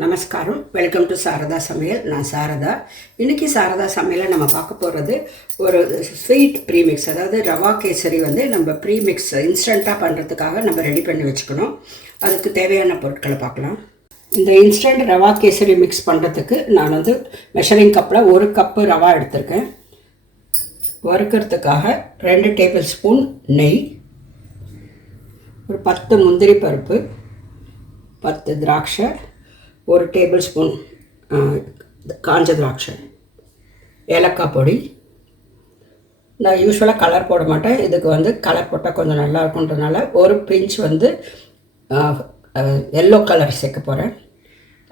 நமஸ்காரம். Welcome to Saradha சமையல். நான் சாரதா. இன்றைக்கி சாரதா சமையலில் நம்ம பார்க்க போகிறது ஒரு ஸ்வீட் ப்ரீமிக்ஸ், அதாவது ரவா கேசரி நம்ம ப்ரீமிக்ஸ் இன்ஸ்டண்ட்டாக பண்ணுறதுக்காக நம்ம ரெடி பண்ணி வச்சுக்கணும். அதுக்கு தேவையான பொருட்களை பார்க்கலாம். இந்த இன்ஸ்டன்ட் ரவா கேசரி மிக்ஸ் பண்ணுறதுக்கு நான் மெஷரிங் கப்பில் 1 கப்பு ரவா எடுத்திருக்கேன். வறுக்கிறதுக்காக 2 டேபிள் ஸ்பூன் நெய், ஒரு 10 முந்திரி பருப்பு, 10 திராட்சை, 1 டேபிள் ஸ்பூன் காஞ்ச திராட்சை, ஏலக்காய் பொடி. நான் யூஸ்வலாக கலர் போட மாட்டேன், இதுக்கு கலர் போட்டால் கொஞ்சம் நல்லா இருக்குன்றதுனால ஒரு பிஞ்ச் எல்லோ கலர் சேர்க்க போகிறேன்.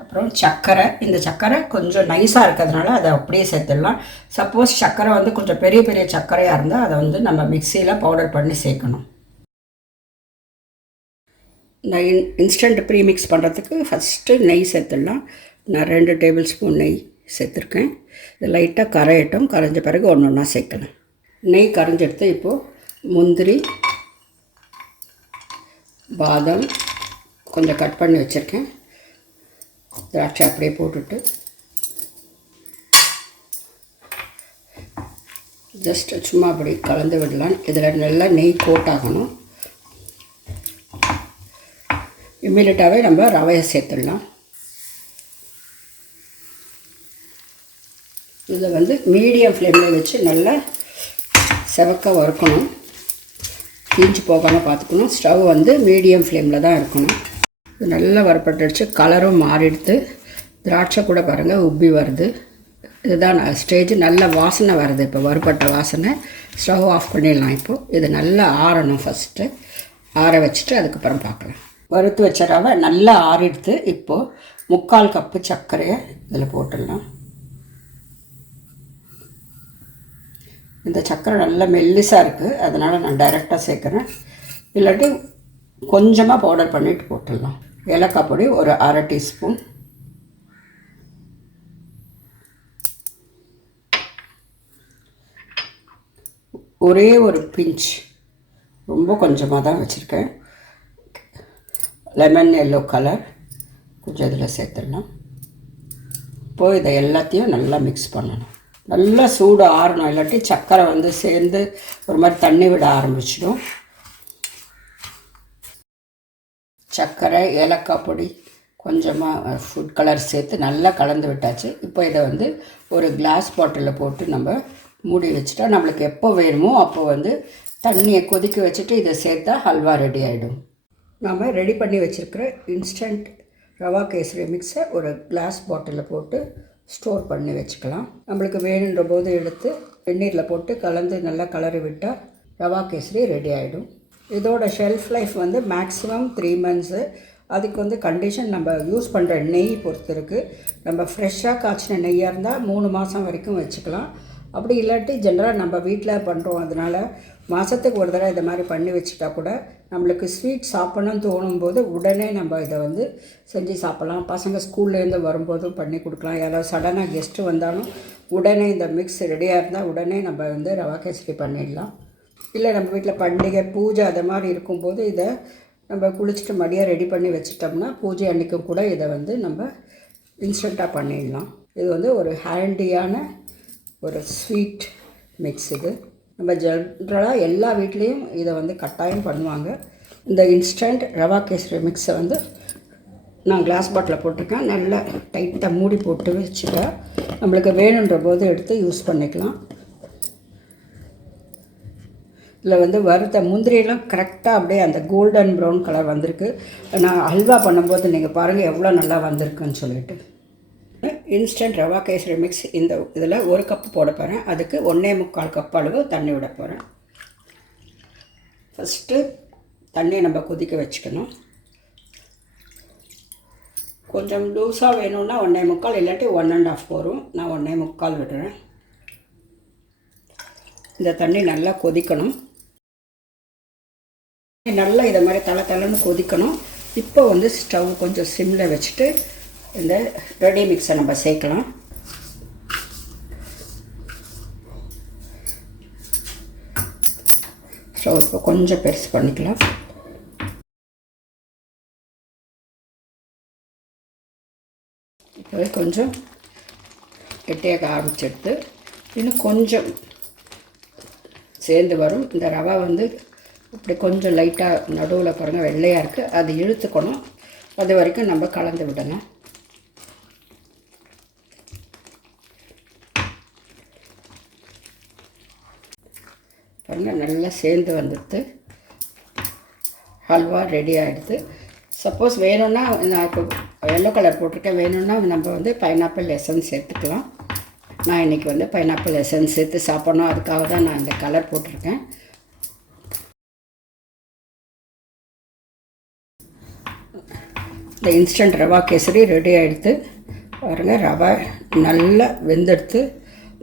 அப்புறம் சர்க்கரை. இந்த சர்க்கரை கொஞ்சம் நைஸாக இருக்கிறதுனால அதை அப்படியே சேர்த்துடலாம். சப்போஸ் சர்க்கரை கொஞ்சம் பெரிய பெரிய சர்க்கரையாக இருந்தால் அதை நம்ம மிக்சியில் பவுடர் பண்ணி சேர்க்கணும். நான் இன்ஸ்டன்ட் ப்ரீமிக்ஸ் பண்ணுறதுக்கு ஃபஸ்ட்டு நெய் சேர்த்துடலாம். நான் 2 டேபிள் ஸ்பூன் நெய் சேர்த்துருக்கேன். இது லைட்டாக கரையட்டும். கரைஞ்ச பிறகு ஒன்று ஒன்றா சேர்க்கலாம். நெய் கரைஞ்செடுத்து இப்போது முந்திரி, பாதாம் கொஞ்சம் கட் பண்ணி வச்சுருக்கேன், திராட்சை அப்படியே போட்டுட்டு ஜஸ்ட் சும்மா அப்படி கலந்து விடலாம். இதில் நல்லா நெய் கோட் ஆகணும். இம்மீடியட்டாகவே நம்ம ரவையை சேர்த்துடலாம். இதை மீடியம் ஃப்ளேமில் வச்சு நல்லா செவக்க வறுக்கணும். தீஞ்சு போகாமல் பார்த்துக்கணும். ஸ்டவ் மீடியம் ஃப்ளேமில் தான் இருக்கணும். இது நல்லா வறுப்பட்டுடுச்சு. கலரும் மாறிடுது. திராட்சை கூட பாருங்கள் உப்பி வருது. இதுதான் ஸ்டேஜ். நல்ல வாசனை வருது. இப்போ வறுப்பட்ட வாசனை. ஸ்டவ் ஆஃப் பண்ணிடலாம். இப்போது இது நல்லா ஆறணும். ஃபஸ்ட்டு ஆற வச்சுட்டு அதுக்கப்புறம் பார்க்கலாம். வறுத்து வச்ச ரவை நல்லா ஆறிடுத்து. இப்போது 3/4 கப்பு சர்க்கரையை இதில் போட்டுடலாம். இந்த சர்க்கரை நல்லா மெல்லிசாக இருக்குது, அதனால் நான் டைரெக்டாக சேர்க்குறேன். இல்லாட்டி கொஞ்சமாக பவுடர் பண்ணிவிட்டு போட்டுடலாம். ஏலக்காய் பொடி ஒரு 1/2 டீஸ்பூன், ஒரே ஒரு பிஞ்ச், ரொம்ப கொஞ்சமாக தான் வச்சுருக்கேன், லெமன் எல்லோ கலர் கொஞ்சம் இதில் சேர்த்துடலாம். இப்போது இதை எல்லாத்தையும் நல்லா மிக்ஸ் பண்ணணும். நல்லா சூடு ஆறணும், இல்லாட்டி சர்க்கரை சேர்ந்து ஒரு மாதிரி தண்ணி விட ஆரம்பிச்சிடும். சர்க்கரை, ஏலக்காய் பொடி, கொஞ்சமாக ஃபுட் கலர் சேர்த்து நல்லா கலந்து விட்டாச்சு. இப்போ இதை ஒரு கிளாஸ் பாட்டிலில் போட்டு நம்ம மூடி வச்சுட்டா நம்மளுக்கு எப்போ வேணுமோ அப்போ தண்ணியை கொதிக்க வச்சுட்டு இதை சேர்த்தா ஹல்வா ரெடி ஆகிடும். நாம் ரெடி பண்ணி வச்சுருக்கிற இன்ஸ்டன்ட் ரவா கேசரி மிக்ஸை ஒரு கிளாஸ் பாட்டிலில் போட்டு ஸ்டோர் பண்ணி வச்சுக்கலாம். நம்மளுக்கு வேணுன்ற போது எடுத்து வெந்நீரில் போட்டு கலந்து நல்லா கலரி விட்டால் ரவா கேசரி ரெடி ஆகிடும். இதோட ஷெல்ஃப் லைஃப் மேக்ஸிமம் 3 மந்த்ஸு. அதுக்கு கண்டிஷன் நம்ம யூஸ் பண்ணுற நெய் பொறுத்து இருக்குது. நம்ம ஃப்ரெஷ்ஷாக காய்ச்சின நெய்யாக இருந்தால் 3 மாதம் வரைக்கும் வச்சுக்கலாம். அப்படி இல்லாட்டி ஜென்ரலாக நம்ம வீட்டில் பண்ணுறோம், அதனால் மாதத்துக்கு ஒரு தடவை இதை மாதிரி பண்ணி வச்சுட்டா கூட நம்மளுக்கு ஸ்வீட் சாப்பிட்ணுன்னு தோணும்போது உடனே நம்ம இதை செஞ்சு சாப்பிட்லாம். பசங்க ஸ்கூல்லேருந்து வரும்போதும் பண்ணி கொடுக்கலாம். யாராவது சடனாக கெஸ்ட்டு வந்தாலும் உடனே இந்த மிக்ஸ் ரெடியாக இருந்தால் உடனே நம்ம ரவா கேசரி பண்ணிடலாம். இல்லை நம்ம வீட்டில் பண்டிகை பூஜை அது மாதிரி இருக்கும்போது இதை நம்ம குளிச்சுட்டு மடியாக ரெடி பண்ணி வச்சிட்டோம்னா பூஜை அன்றைக்கும் கூட இதை நம்ம இன்ஸ்டண்ட்டாக பண்ணிடலாம். இது ஒரு ஹேண்டியான ஒரு ஸ்வீட் மிக்ஸ். இது நம்ம ஜென்ரலாக எல்லா வீட்லேயும் இதை கட்டாயம் பண்ணுவாங்க. இந்த இன்ஸ்டன்ட் ரவா கேசரி மிக்ஸை நான் கிளாஸ் பாட்டிலில் போட்டிருக்கேன். நல்லா டைட்டாக மூடி போட்டு வச்சுட்டா நம்மளுக்கு வேணுன்ற போது எடுத்து யூஸ் பண்ணிக்கலாம். இதில் வறுத்த முந்திரியெல்லாம் கரெக்டாக அப்படியே அந்த கோல்டன் ப்ரௌன் கலர் வந்திருக்கு. நான் ஹல்வா பண்ணும்போது நீங்கள் பாருங்கள் எவ்வளோ நல்லா வந்திருக்குன்னு சொல்லிட்டு. இன்ஸ்டன்ட் ரவா கேசரி மிக்ஸ் இதில் 1 கப்பு போட போகிறேன். அதுக்கு 1.25 கப் அளவு தண்ணி விட போகிறேன். ஃபஸ்ட்டு தண்ணியை நம்ம கொதிக்க வச்சுக்கணும். கொஞ்சம் லூஸாக வேணும்னா 1.25, இல்லாட்டி 1.5 போகும். நான் 1.25 விடுறேன். இந்த தண்ணி நல்லா கொதிக்கணும். நல்லா இதை மாதிரி தளன்னு கொதிக்கணும். இப்போ ஸ்டவ் கொஞ்சம் சிம்மில் வச்சுட்டு இந்த ரெடி மிக்ஸை நம்ம சேர்க்கலாம். ஸ்டவ் இப்போ கொஞ்சம் பெருசு பண்ணிக்கலாம். இப்போ கொஞ்சம் கெட்டியாக ஆரம்பிச்செடுத்து இன்னும் கொஞ்சம் சேர்ந்து வரும். இந்த ரவை வந்து இப்படி கொஞ்சம் லைட்டாக நடுவில் பாருங்கள் வெள்ளையாக இருக்குது, அது இழுத்துக்கணும். அது வரைக்கும் நம்ம கலந்து விடணும். பாருங்கள் நல்லா சேர்ந்து வந்துடுது, ஹல்வா ரெடி ஆகிடுது. சப்போஸ் வேணும்னா நான் இப்போ எல்லோ கலர் போட்டிருக்கேன், வேணும்னா நம்ம வந்து பைனாப்பிள் எசன்ஸ் சேர்த்துக்கலாம். நான் இன்றைக்கி வந்து பைனாப்பிள் எசன்ஸ் சேர்த்து சாப்பிட்ணும், அதுக்காக தான் நான் இந்த கலர் போட்டிருக்கேன். இந்த இன்ஸ்டன்ட் ரவா கேசரி ரெடி ஆகிடுது. பாருங்கள் ரவை நல்லா வெந்தெடுத்து,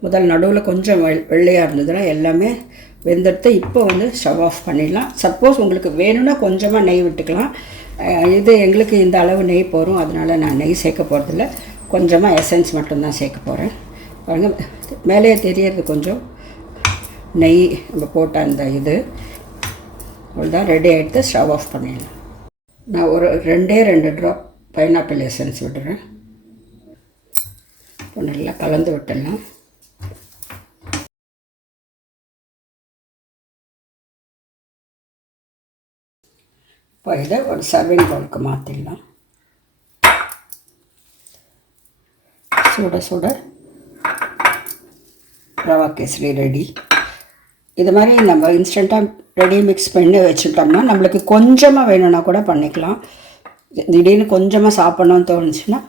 முதல் நடுவில் கொஞ்சம் வெள்ளையாக இருந்ததுன்னா எல்லாமே வெந்தெடுத்து இப்போ வந்து ஸ்டவ் ஆஃப் பண்ணிடலாம். சப்போஸ் உங்களுக்கு வேணும்னா கொஞ்சமாக நெய் விட்டுக்கலாம். இது எங்களுக்கு இந்த அளவு நெய் போகும், அதனால் நான் நெய் சேர்க்க போகிறதில்ல, கொஞ்சமாக எசன்ஸ் மட்டும்தான் சேர்க்க போகிறேன். பாருங்கள் மேலேயே தெரியறது கொஞ்சம் நெய் நம்ம போட்ட அந்த இது அவ்வளோதான், ரெடி ஆகிடுத்து. ஸ்டவ் ஆஃப் பண்ணிடலாம். நான் ஒரு 2 ட்ராப் பைனாப்பிள் எசன்ஸ் விடுறேன். இப்போ நல்லா கலந்து விட்டுடலாம். இப்போ இதை ஒரு சர்விங் பவுலுக்கு மாற்றிடலாம். சுட சுட ரவா கேசரி ரெடி. இது மாதிரி நம்ம இன்ஸ்டண்ட்டாக ரெடி மிக்ஸ் பண்ணி வச்சுட்டோம்னா நம்மளுக்கு கொஞ்சமாக வேணும்னா கூட பண்ணிக்கலாம். திடீர்னு கொஞ்சமாக சாப்பிட்ணுன்னு தோணுச்சுன்னா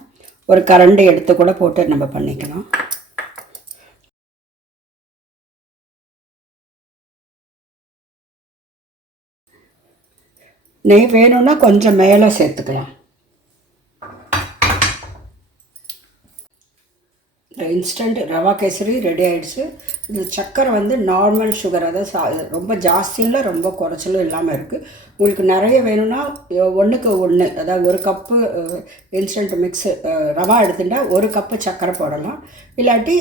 ஒரு கரண்டி எடுத்து கூட போட்டு நம்ம பண்ணிக்கலாம். நெய் வேணும்னா கொஞ்சம் மேலே சேர்த்துக்கலாம். இன்ஸ்டன்ட் ரவா கேசரி ரெடி ஆகிடுச்சு. இது சக்கரை வந்து நார்மல் சுகர், அதாவது ரொம்ப ஜாஸ்தியும் இல்லை ரொம்ப குறைச்சலும் இல்லாமல் இருக்குது. உங்களுக்கு நிறைய வேணும்னா 1:1, அதாவது 1 கப்பு இன்ஸ்டன்ட் மிக்ஸு ரவா எடுத்துட்டால் 1 கப்பு சக்கரை போடலாம். இல்லாட்டி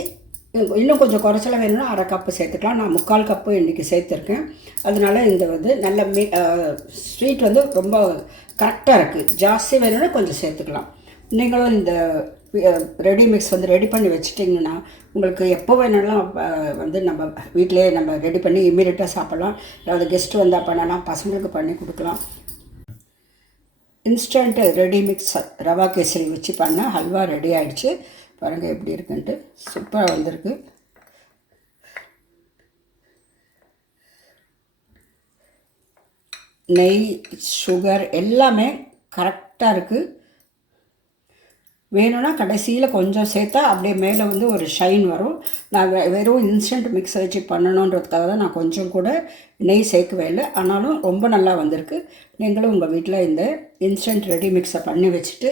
இன்னும் கொஞ்சம் குறைச்சல வேணும்னா 1/2 கப்பு சேர்த்துக்கலாம். நான் 3/4 கப்பு இன்றைக்கி சேர்த்துருக்கேன். அதனால் இந்த வந்து நல்ல ஸ்வீட் வந்து ரொம்ப கரெக்டாக இருக்குது. ஜாஸ்தி வேணும்னா கொஞ்சம் சேர்த்துக்கலாம். நீங்களும் இந்த ரெடி மிக்ஸ் வந்து ரெடி பண்ணி வச்சுட்டிங்கன்னா உங்களுக்கு எப்போ வேணாலும் வந்து நம்ம வீட்டிலே நம்ம ரெடி பண்ணி இம்மீடியட்டாக சாப்பிட்லாம். அதாவது கெஸ்ட்டு வந்தால் பண்ணலாம், பசங்களுக்கு பண்ணி கொடுக்கலாம். Instant ready mix rava kesari வச்சு பண்ணால் ஹல்வா ரெடி ஆகிடுச்சு. பாருங்கள் எப்படி இருக்குன்ட்டு, சூப்பராக வந்திருக்கு. நெய் சுகர் எல்லாமே கரெக்டாக இருக்குது. வேணும்னா கடைசியில் கொஞ்சம் சேர்த்தா அப்படியே மேலே வந்து ஒரு ஷைன் வரும். நான் வெறும் இன்ஸ்டன்ட் மிக்ஸை வச்சு பண்ணணுன்றதுக்காக தான் நான் கொஞ்சம் கூட நெய் சேர்க்கவே இல்லை. ஆனாலும் ரொம்ப நல்லா வந்திருக்கு. நீங்களும் உங்கள் வீட்டில் இந்த இன்ஸ்டன்ட் ரெடி மிக்ஸை பண்ணி வச்சுட்டு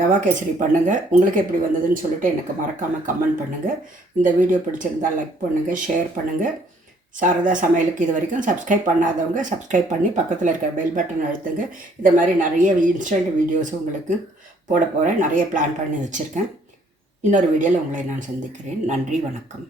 ரவா கேசரி பண்ணுங்கள். உங்களுக்கு எப்படி வந்ததுன்னு சொல்லிட்டு எனக்கு மறக்காமல் கமெண்ட் பண்ணுங்கள். இந்த வீடியோ பிடிச்சிருந்தால் லைக் பண்ணுங்கள், ஷேர் பண்ணுங்கள். சாரதா சமையலுக்கு இது வரைக்கும் சப்ஸ்கிரைப் பண்ணாதவங்க சப்ஸ்கிரைப் பண்ணி பக்கத்தில் இருக்கிற பெல் பட்டன் அழுத்துங்க. இதை மாதிரி நிறைய இன்ஸ்டன்ட் வீடியோஸ் உங்களுக்கு போட போகிறேன். நிறைய பிளான் பண்ணி வச்சுருக்கேன். இன்னொரு வீடியோவில் உங்களை நான் சந்திக்கிறேன். நன்றி, வணக்கம்.